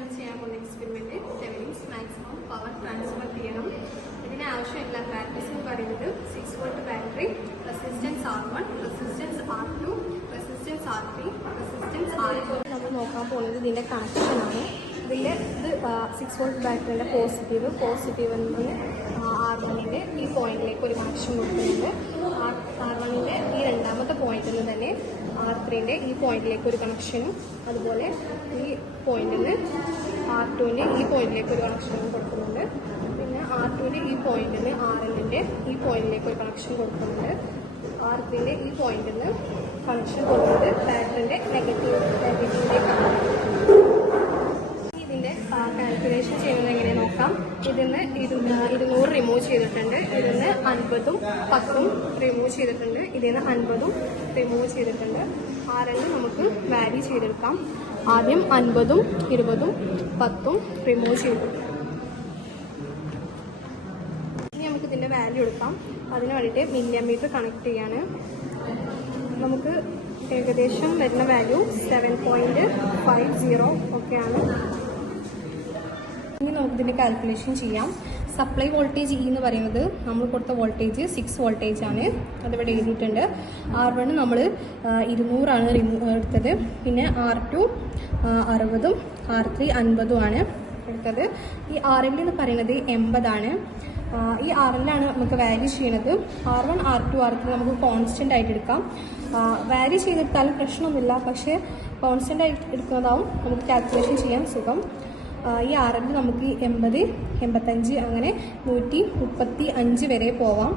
നമ്മൾ ചെയ്യാൻ പോകുന്ന experiment Thevenin's maximum power transfer theorem. ഇതിന് ആവശ്യമായിട്ടുള്ള പ്രാക്ടീസ് എന്ന് പറയുന്നത് 6 volt battery, resistance R1, resistance R2, resistance R3, resistance R4. നമ്മൾ നോക്കാൻ പോകുന്നത് ഇതിൻ്റെ കണക്ഷനാണ്. ഇതിൻ്റെ ഇത് 6 വോൾട്ട് ബാറ്ററിൻ്റെ പോസിറ്റീവ് എന്നത് R1ൻ്റെ ഈ പോയിന്റിലേക്ക് ഒരു കണക്ഷൻ കൊടുക്കുന്നുണ്ട്. R1ൻ്റെ ഈ രണ്ടാമത്തെ പോയിന്റിൽ നിന്ന് തന്നെ R3ൻ്റെ ഈ പോയിന്റിലേക്ക് ഒരു കണക്ഷനും, അതുപോലെ ഈ പോയിന്റിൽ നിന്ന് R2ൻ്റെ ഈ പോയിന്റിലേക്ക് ഒരു കണക്ഷനും കൊടുക്കുന്നുണ്ട്. പിന്നെ R2ൻ്റെ ഈ പോയിന്റിൽ നിന്ന് RLൻ്റെ ഈ പോയിന്റിലേക്ക് ഒരു കണക്ഷൻ കൊടുക്കുന്നുണ്ട്. R3ൻ്റെ ഈ പോയിന്റിൽ നിന്ന് കണക്ഷൻ കൊടുക്കുന്നത് ബാറ്ററിൻ്റെ നെഗറ്റീവിലേക്കാണ്. ഇതിൻ്റെ കാൽക്കുലേഷൻ ചെയ്യുന്നത് എങ്ങനെ നോക്കാം. ഇതിന്ന് 200 റിമൂവ് ചെയ്തിട്ടുണ്ട്. ഇതിന്ന് 50ഉം 10ഉം റിമൂവ് ചെയ്തിട്ടുണ്ട്. ഇതിന്ന് 50ഉം റിമൂവ് ചെയ്തിട്ടുണ്ട്. RL നമുക്ക് വാല്യൂ ചെയ്തെടുക്കാം. ആദ്യം 50ഉം 20ഉം 10ഉം റിമൂവ് ചെയ്തു. ഇനി നമുക്ക് ഇതിൻ്റെ വാല്യൂ എടുക്കാം. അതിന് വേണ്ടിയിട്ട് മില്ലിമീറ്റർ കണക്ട് ചെയ്യാണ്. നമുക്ക് ഏകദേശം വരുന്ന വാല്യൂ 7.50 ഒക്കെയാണ്. ഇനി നമുക്ക് ഇതിൻ്റെ കാൽക്കുലേഷൻ ചെയ്യാം. സപ്ലൈ വോൾട്ടേജ് E എന്ന് പറയുന്നത് നമ്മൾ കൊടുത്ത വോൾട്ടേജ് 6 വോൾട്ടേജ് ആണ്. അതിവിടെ എഴുതിയിട്ടുണ്ട്. R1 നമ്മൾ 200 എടുത്തത്. പിന്നെ R2 60ഉം R3 50ഉം ആണ് എടുത്തത്. ഈ RL എന്ന് പറയുന്നത് 80 ഈ RL നമുക്ക് വാല്യൂ ചെയ്യണത്. R1, R2, R3 നമുക്ക് കോൺസ്റ്റൻ്റ് ആയിട്ട് എടുക്കാം. വാല്യൂ ചെയ്തെടുത്താലും പ്രശ്നമൊന്നുമില്ല, പക്ഷേ കോൺസ്റ്റൻ്റ് ആയിട്ട് എടുക്കുന്നതാവും നമുക്ക് കാൽക്കുലേഷൻ ചെയ്യാൻ സുഖം. ഈ RL നമുക്ക് 80, 85 അങ്ങനെ 135 വരെ പോവാം.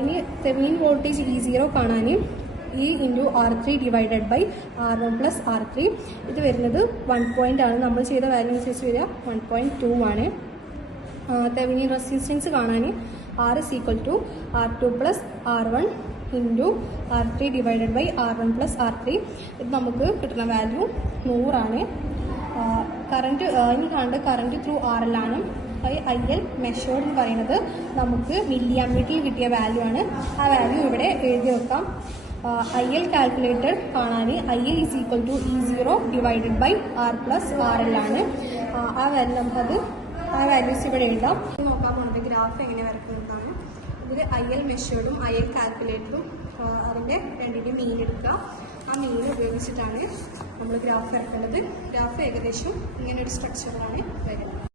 ഇനി തെവെനിൻ വോൾട്ടേജ് E0 കാണാൻ E × R3 divided by R1 + R3. ഇത് വരുന്നത് 1 പോയിൻ്റ് ആണ്. നമ്മൾ ചെയ്ത വാല്യൂ അനുസരിച്ച് വരിക 1.2 ആണ്. തെവെനിൻ റെസിസ്റ്റൻസ് കാണാൻ R = R2 + R1 × R3 divided by R1 + R3. ഇത് നമുക്ക് കിട്ടുന്ന വാല്യൂ 100 ആണ്. കറണ്ട് ഇനി കാണേണ്ടത് കറണ്ട് ത്രൂ RL ആണ്. IL മെഷേർഡ് എന്ന് പറയുന്നത് നമുക്ക് മില്ലിയാമീറ്ററിൽ കിട്ടിയ വാല്യൂ ആണ്. ആ വാല്യൂ ഇവിടെ എഴുതി വെക്കാം. IL കാൽക്കുലേറ്റർ കാണാൻ IL = E0 divided by R + RL ആണ്. ആ വാല്യൂ നമുക്കത് ആ വാല്യൂസ് ഇവിടെ എഴുതാം. നോക്കാൻ പോകുന്നത് ഗ്രാഫ് എങ്ങനെ വരക്കുന്നതാണ്. ഇതിൽ IL മെഷേർഡും IL കാൽക്കുലേറ്ററും അതിൻ്റെ രണ്ടിൻ്റെയും മീൻ എടുക്കുക. ആ മീൻ ഉപയോഗിച്ചിട്ടാണ് നമ്മൾ ഗ്രാഫ് വരക്കേണ്ടത്. ഗ്രാഫ് ഏകദേശം ഇങ്ങനൊരു സ്ട്രക്ചറിലാണ് വരുന്നത്.